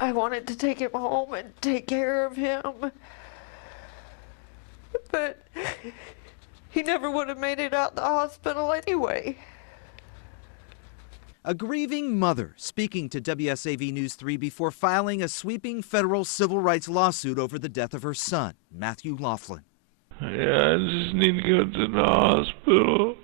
I wanted to take him home and take care of him, but he never would have made it out the hospital anyway. A grieving mother speaking to WSAV News 3 before filing a sweeping federal civil rights lawsuit over the death of her son, Matthew Laughlin. Yeah, I just need to go to the hospital.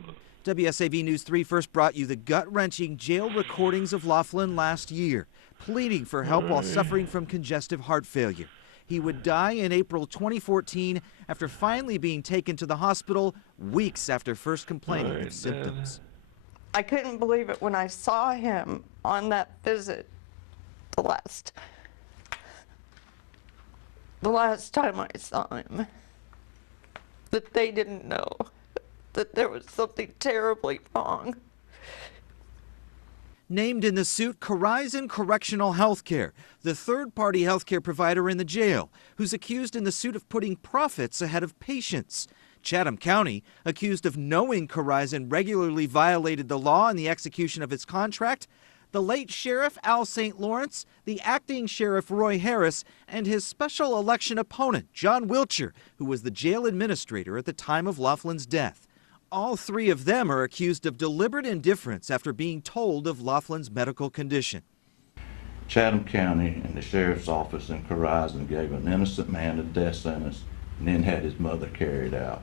WSAV News 3 first brought you the gut-wrenching jail recordings of Laughlin last year, pleading for help while suffering from congestive heart failure. He would die in April 2014 after finally being taken to the hospital weeks after first complaining of symptoms. I couldn't believe it when I saw him on that visit the last time I saw him, that they didn't know that there was something terribly wrong. Named in the suit, Horizon Correctional Healthcare, the third-party healthcare provider in the jail, who's accused in the suit of putting profits ahead of patients. Chatham County, accused of knowing Horizon regularly violated the law in the execution of its contract. The late Sheriff Al St. Lawrence, the acting Sheriff Roy Harris, and his special election opponent, John Wiltshire, who was the jail administrator at the time of Laughlin's death. All three of them are accused of deliberate indifference after being told of Laughlin's medical condition. Chatham County and the Sheriff's Office in Horizon gave an innocent man a death sentence and then had his mother carried out.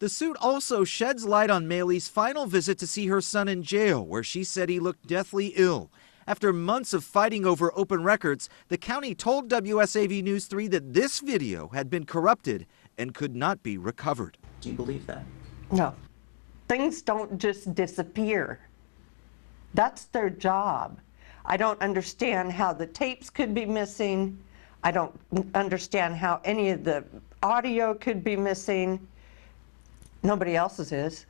The suit also sheds light on Maylee's final visit to see her son in jail, where she said he looked deathly ill. After months of fighting over open records, the county told WSAV News 3 that this video had been corrupted and could not be recovered. Do you believe that? No. Things don't just disappear. That's their job. I don't understand how the tapes could be missing. I don't understand how any of the audio could be missing. Nobody else's is.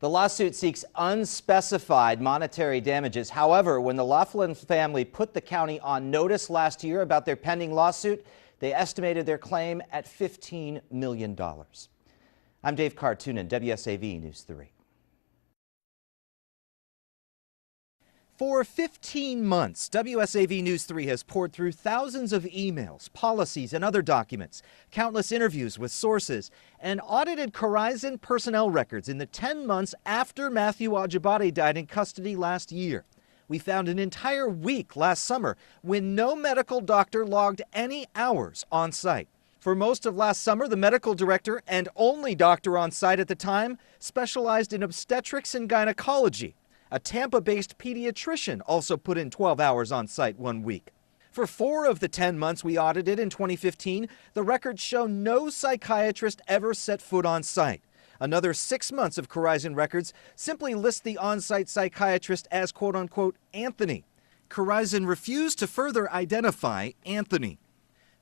The lawsuit seeks unspecified monetary damages. However, when the Laughlin family put the county on notice last year about their pending lawsuit, they estimated their claim at $15 million. I'm Dave Cartoonan, WSAV News 3. For 15 months, WSAV News 3 has poured through thousands of emails, policies, and other documents, countless interviews with sources, and audited Horizon personnel records in the 10 months after Matthew Ajibade died in custody last year. We found an entire week last summer when no medical doctor logged any hours on site. For most of last summer, the medical director and only doctor on site at the time specialized in obstetrics and gynecology. A Tampa-based pediatrician also put in 12 hours on site one week. For 4 of the 10 months we audited in 2015, the records show no psychiatrist ever set foot on site. Another 6 months of Horizon records simply list the on-site psychiatrist as quote-unquote Anthony. Horizon refused to further identify Anthony.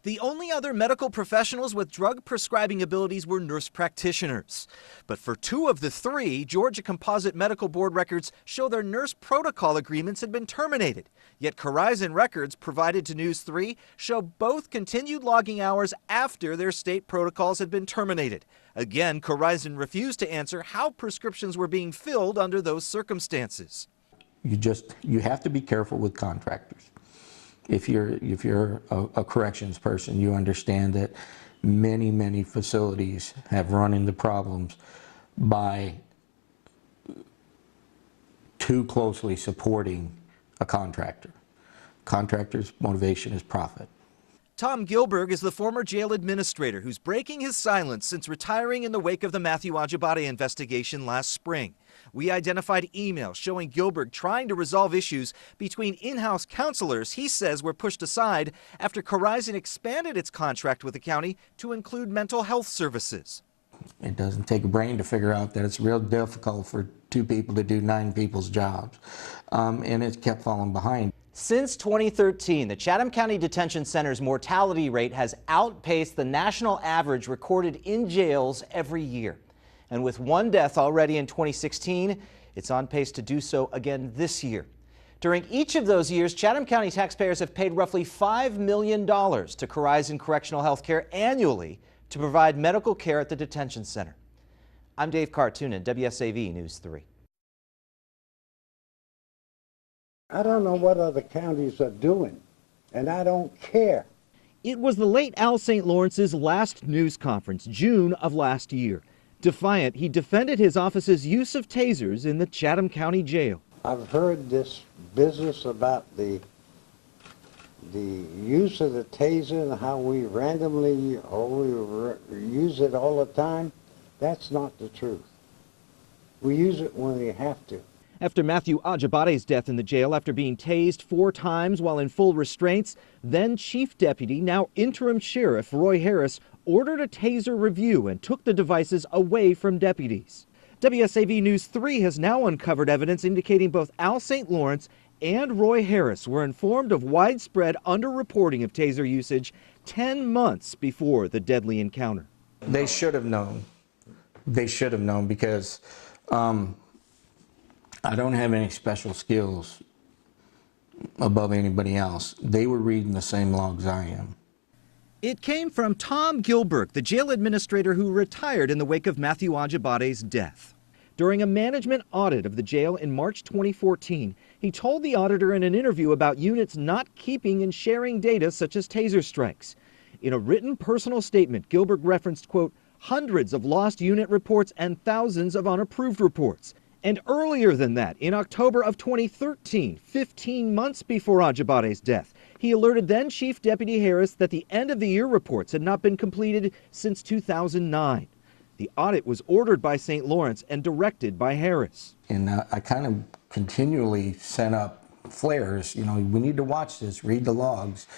The only other medical professionals with drug prescribing abilities were nurse practitioners. But for 2 of the 3, Georgia Composite Medical Board records show their nurse protocol agreements had been terminated. Yet Horizon records provided to News 3 show both continued logging hours after their state protocols had been terminated. Again, Horizon refused to answer how prescriptions were being filled under those circumstances. You have to be careful with contractors. If you're a corrections person, you understand that many facilities have run into problems by too closely supporting a contractor. Contractor's motivation is profit. Tom Gilberg is the former jail administrator who's breaking his silence since retiring in the wake of the Matthew Ajibade investigation last spring. We identified emails showing Gilberg trying to resolve issues between in-house counselors he says were pushed aside after Horizon expanded its contract with the county to include mental health services. It doesn't take a brain to figure out that it's real difficult for 2 people to do 9 people's jobs, and it kept falling behind. Since 2013, the Chatham County Detention Center's mortality rate has outpaced the national average recorded in jails every year. And with 1 death already in 2016, it's on pace to do so again this year. During each of those years, Chatham County taxpayers have paid roughly $5 million to Horizon Correctional Healthcare annually to provide medical care at the detention center. I'm Dave Cartoonan, WSAV News 3. I don't know what other counties are doing, and I don't care. It was the late Al St. Lawrence's last news conference, June of last year. Defiant, he defended his office's use of tasers in the Chatham County Jail. I've heard this business about the use of the taser and how we randomly use it all the time. That's not the truth. We use it when we have to. After Matthew Ajabade's death in the jail after being tased 4 times while in full restraints, then Chief Deputy, now Interim Sheriff Roy Harris ordered a taser review and took the devices away from deputies. WSAV News 3 has now uncovered evidence indicating both Al St. Lawrence and Roy Harris were informed of widespread underreporting of taser usage 10 months before the deadly encounter. They should have known. They should have known because I don't have any special skills above anybody else. They were reading the same logs I am. It came from Tom Gilbert, the jail administrator who retired in the wake of Matthew Ajabade's death. During a management audit of the jail in March 2014, he told the auditor in an interview about units not keeping and sharing data such as taser strikes. In a written personal statement, Gilbert referenced, quote, hundreds of lost unit reports and thousands of unapproved reports. And earlier than that, in October of 2013, 15 months before Ajabade's death, he alerted then Chief Deputy Harris that the end-of-the-year reports had not been completed since 2009. The audit was ordered by St. Lawrence and directed by Harris. And I kind of continually sent up flares, you know, we need to watch this, read the logs.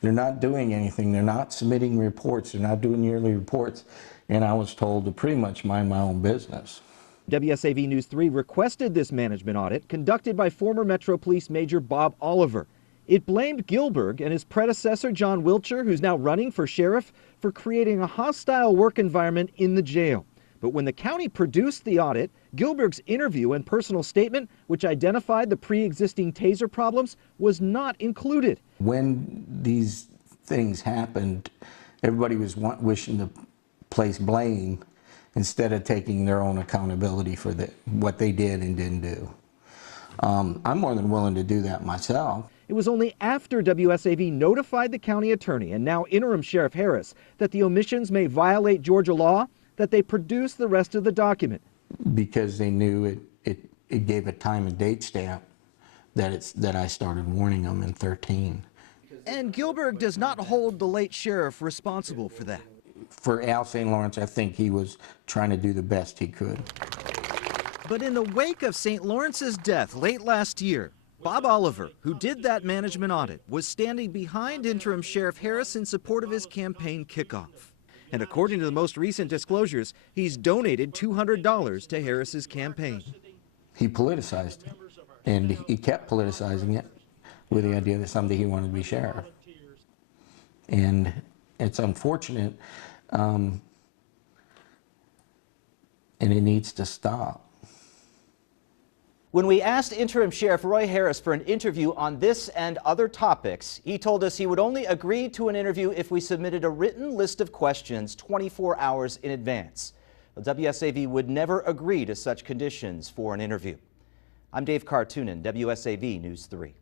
They're not doing anything. They're not submitting reports. They're not doing yearly reports. And I was told to pretty much mind my own business. WSAV News 3 requested this management audit conducted by former Metro Police Major Bob Oliver. It blamed Gilbert and his predecessor John Wiltshire, who's now running for sheriff, for creating a hostile work environment in the jail. But when the county produced the audit, Gilbert's interview and personal statement, which identified the pre-existing taser problems, was not included. When these things happened, everybody was wishing to place blame instead of taking their own accountability for what they did and didn't do. I'm more than willing to do that myself. It was only after WSAV notified the county attorney and now interim Sheriff Harris that the omissions may violate Georgia law that they produced the rest of the document. Because they knew it gave a time and date stamp that I started warning them in 13. And Gilbert does not hold the late sheriff responsible for that. For Al St. Lawrence, I think he was trying to do the best he could. But in the wake of St. Lawrence's death late last year, Bob Oliver, who did that management audit, was standing behind interim Sheriff Harris in support of his campaign kickoff. And according to the most recent disclosures, he's donated $200 to Harris's campaign. He politicized it, and he kept politicizing it with the idea that someday he wanted to be sheriff. And it's unfortunate, and it needs to stop. When we asked interim Sheriff Roy Harris for an interview on this and other topics, he told us he would only agree to an interview if we submitted a written list of questions 24 hours in advance. The WSAV would never agree to such conditions for an interview. I'm Dave Cartoonan, WSAV News 3.